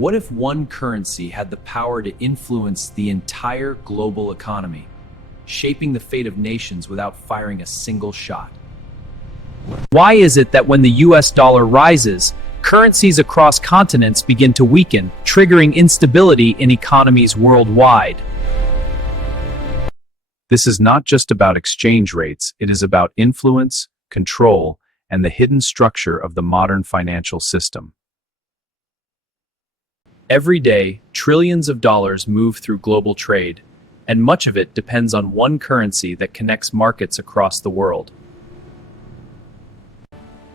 What if one currency had the power to influence the entire global economy, shaping the fate of nations without firing a single shot? Why is it that when the US dollar rises, currencies across continents begin to weaken, triggering instability in economies worldwide? This is not just about exchange rates, it is about influence, control, and the hidden structure of the modern financial system. Every day, trillions of dollars move through global trade, and much of it depends on one currency that connects markets across the world.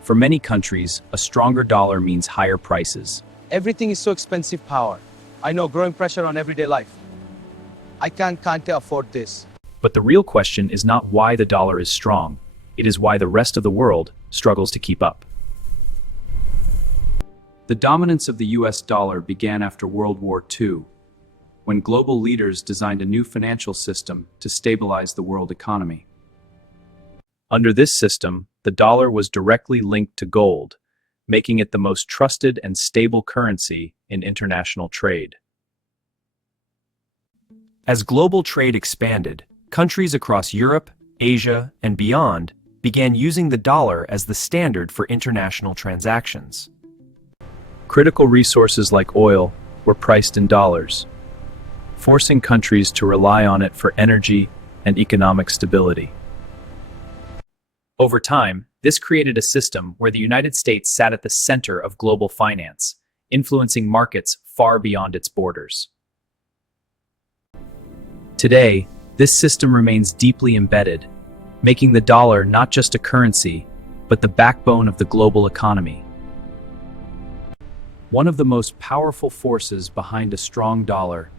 For many countries, a stronger dollar means higher prices. Everything is so expensive power. I know, growing pressure on everyday life. I can't afford this. But the real question is not why the dollar is strong, it is why the rest of the world struggles to keep up. The dominance of the US dollar began after World War II, when global leaders designed a new financial system to stabilize the world economy. Under this system, the dollar was directly linked to gold, making it the most trusted and stable currency in international trade. As global trade expanded, countries across Europe, Asia, and beyond began using the dollar as the standard for international transactions. Critical resources like oil were priced in dollars, forcing countries to rely on it for energy and economic stability. Over time, this created a system where the United States sat at the center of global finance, influencing markets far beyond its borders. Today, this system remains deeply embedded, making the dollar not just a currency, but the backbone of the global economy. One of the most powerful forces behind a strong dollar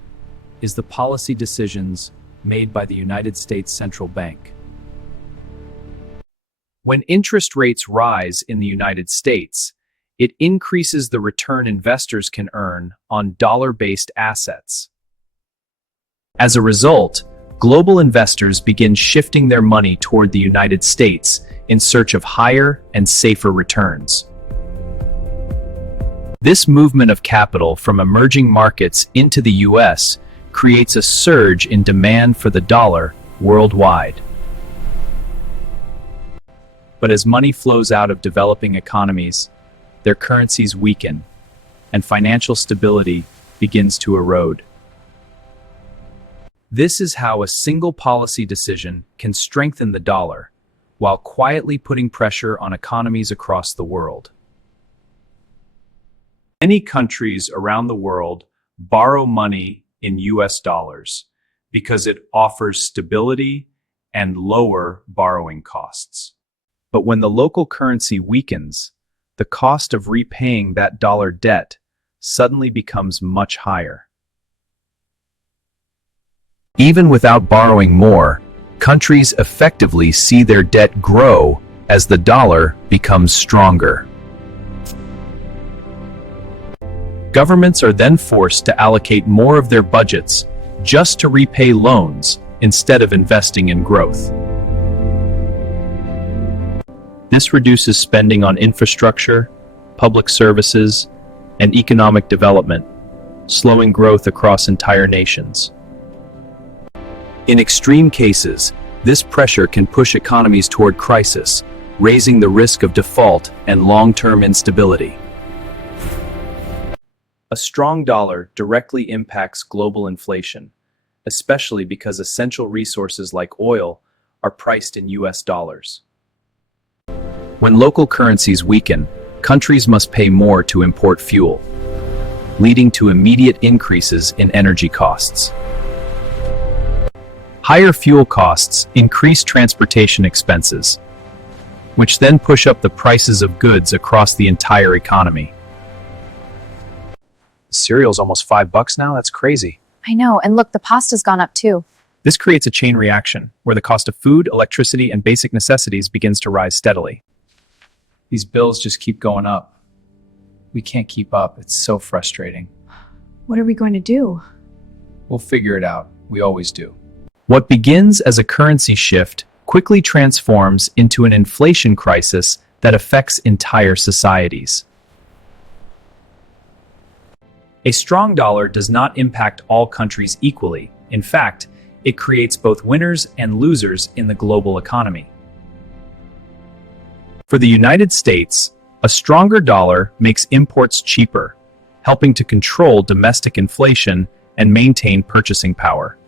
is the policy decisions made by the United States Central Bank. When interest rates rise in the United States, it increases the return investors can earn on dollar-based assets. As a result, global investors begin shifting their money toward the United States in search of higher and safer returns. This movement of capital from emerging markets into the US creates a surge in demand for the dollar worldwide. But as money flows out of developing economies, their currencies weaken, and financial stability begins to erode. This is how a single policy decision can strengthen the dollar, while quietly putting pressure on economies across the world. Many countries around the world borrow money in US dollars because it offers stability and lower borrowing costs. But when the local currency weakens, the cost of repaying that dollar debt suddenly becomes much higher. Even without borrowing more, countries effectively see their debt grow as the dollar becomes stronger. Governments are then forced to allocate more of their budgets just to repay loans instead of investing in growth. This reduces spending on infrastructure, public services, and economic development, slowing growth across entire nations. In extreme cases, this pressure can push economies toward crisis, raising the risk of default and long-term instability. A strong dollar directly impacts global inflation, especially because essential resources like oil are priced in US dollars. When local currencies weaken, countries must pay more to import fuel, leading to immediate increases in energy costs. Higher fuel costs increase transportation expenses, which then push up the prices of goods across the entire economy. Cereal's almost $5 now? That's crazy. I know, and look, the pasta's gone up too. This creates a chain reaction, where the cost of food, electricity, and basic necessities begins to rise steadily. These bills just keep going up. We can't keep up. It's so frustrating. What are we going to do? We'll figure it out. We always do. What begins as a currency shift quickly transforms into an inflation crisis that affects entire societies. A strong dollar does not impact all countries equally. In fact, it creates both winners and losers in the global economy. For the United States, a stronger dollar makes imports cheaper, helping to control domestic inflation and maintain purchasing power.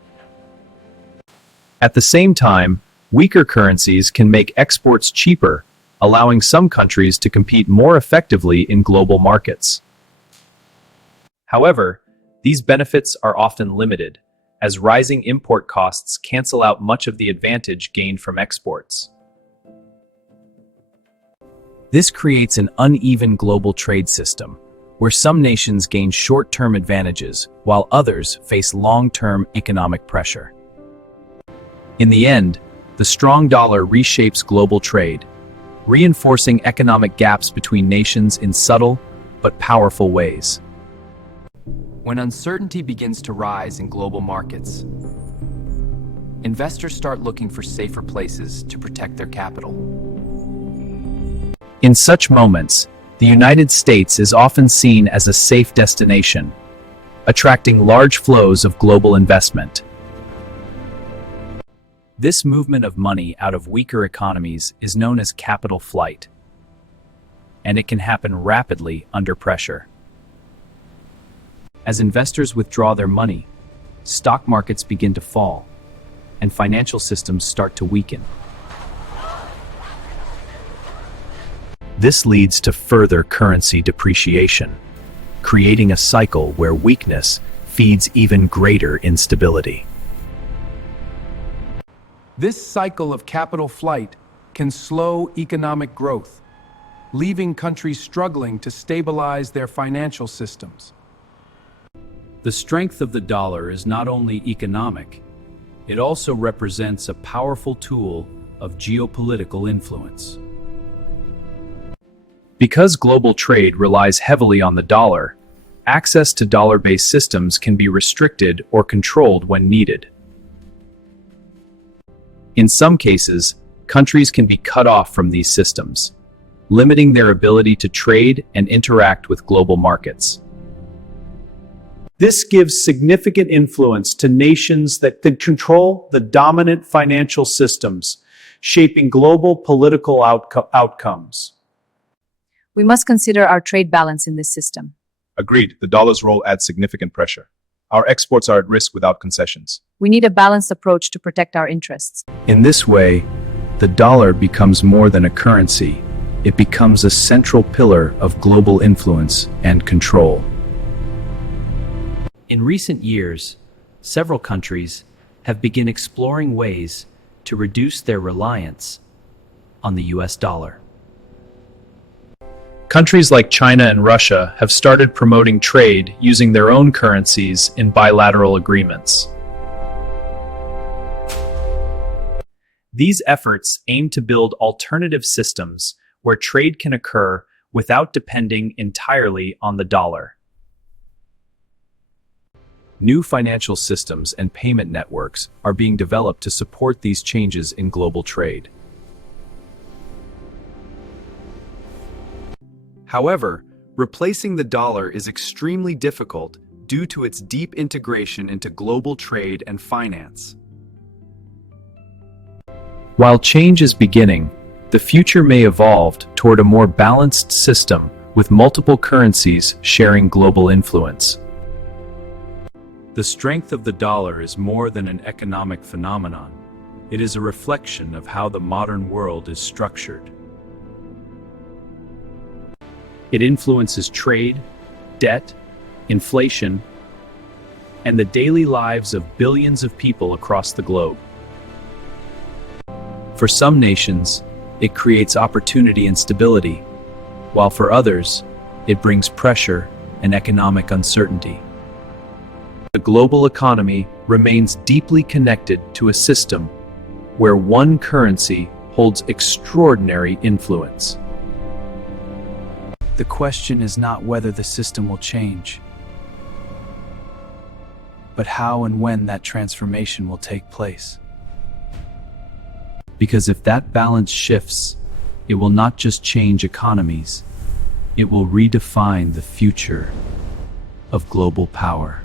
At the same time, weaker currencies can make exports cheaper, allowing some countries to compete more effectively in global markets. However, these benefits are often limited, as rising import costs cancel out much of the advantage gained from exports. This creates an uneven global trade system, where some nations gain short-term advantages while others face long-term economic pressure. In the end, the strong dollar reshapes global trade, reinforcing economic gaps between nations in subtle but powerful ways. When uncertainty begins to rise in global markets, investors start looking for safer places to protect their capital. In such moments, the United States is often seen as a safe destination, attracting large flows of global investment. This movement of money out of weaker economies is known as capital flight, and it can happen rapidly under pressure. As investors withdraw their money, stock markets begin to fall, and financial systems start to weaken. This leads to further currency depreciation, creating a cycle where weakness feeds even greater instability. This cycle of capital flight can slow economic growth, leaving countries struggling to stabilize their financial systems. The strength of the dollar is not only economic, it also represents a powerful tool of geopolitical influence. Because global trade relies heavily on the dollar, access to dollar-based systems can be restricted or controlled when needed. In some cases, countries can be cut off from these systems, limiting their ability to trade and interact with global markets. This gives significant influence to nations that control the dominant financial systems, shaping global political outcomes. We must consider our trade balance in this system. Agreed. The dollar's role adds significant pressure. Our exports are at risk without concessions. We need a balanced approach to protect our interests. In this way, the dollar becomes more than a currency. It becomes a central pillar of global influence and control. In recent years, several countries have begun exploring ways to reduce their reliance on the US dollar. Countries like China and Russia have started promoting trade using their own currencies in bilateral agreements. These efforts aim to build alternative systems where trade can occur without depending entirely on the dollar. New financial systems and payment networks are being developed to support these changes in global trade. However, replacing the dollar is extremely difficult due to its deep integration into global trade and finance. While change is beginning, the future may evolve toward a more balanced system with multiple currencies sharing global influence. The strength of the dollar is more than an economic phenomenon. It is a reflection of how the modern world is structured. It influences trade, debt, inflation, and the daily lives of billions of people across the globe. For some nations, it creates opportunity and stability, while for others, it brings pressure and economic uncertainty. The global economy remains deeply connected to a system where one currency holds extraordinary influence. The question is not whether the system will change, but how and when that transformation will take place. Because if that balance shifts, it will not just change economies, it will redefine the future. of global power.